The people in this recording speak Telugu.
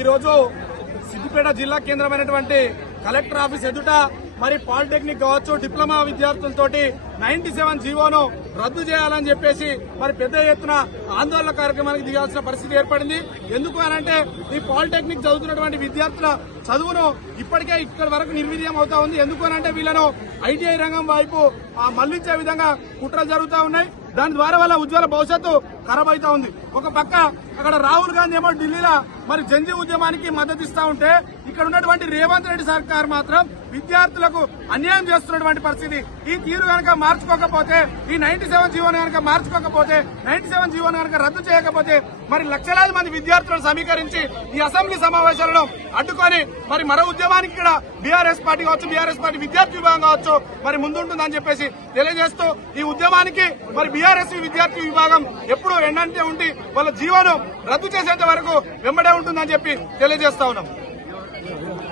ఈరోజు సిద్దిపేట జిల్లా కేంద్రమైనటువంటి కలెక్టర్ ఆఫీస్ ఎదుట మరి పాలిటెక్నిక్ కావచ్చు డిప్లొమా విద్యార్థులతోటి 97 జీవోను రద్దు చేయాలని చెప్పేసి మరి పెద్ద ఎత్తున ఆందోళన కార్యక్రమానికి దిగాల్సిన పరిస్థితి ఏర్పడింది. ఎందుకు అనంటే ఈ పాలిటెక్నిక్ చదువుతున్నటువంటి విద్యార్థుల చదువును ఇప్పటికే ఇక్కడ వరకు నిర్వీర్యం అవుతా ఉంది. ఎందుకు అనంటే వీళ్ళను ఐటీఐ రంగం వైపు మళ్లించే విధంగా కుట్రలు జరుగుతూ ఉన్నాయి. దాని ద్వారా వాళ్ళ ఉజ్వల భవిష్యత్తు ఖరాబ్ అవుతా ఉంది. ఒక పక్క అక్కడ రాహుల్ గాంధీ ఏమో ఢిల్లీలో మరి జంజీ ఉద్యమానికి మద్దతు ఇస్తా ఉంటే ఇక్కడ ఉన్నటువంటి రేవంత్ రెడ్డి సర్కార్ మాత్రం విద్యార్థులకు అన్యాయం చేస్తున్నటువంటి పరిస్థితి. ఈ తీరు కనుక మార్చుకోకపోతే, ఈ 97 జీవోను కనుక మార్చుకోకపోతే, 97 జీవోను కనుక రద్దు చేయకపోతే మరి లక్షలాది మంది విద్యార్థులను సమీకరించి ఈ అసెంబ్లీ సమావేశాలను అడ్డుకొని మరి మరో ఉద్యమానికి ఇక్కడ బీఆర్ఎస్ పార్టీ కావచ్చు, బీఆర్ఎస్ పార్టీ విద్యార్థి విభాగం కావచ్చు మరి ముందుంటుందని చెప్పేసి తెలియజేస్తూ ఈ ఉద్యమానికి మరి బీఆర్ఎస్ విద్యార్థి విభాగం ఎప్పుడూ ఎండంటే ఉండి వాళ్ళ జీవోను రద్దు చేసేంత వరకు వెంబడే ఉంటుందని చెప్పి తెలియజేస్తా ఉన్నాం.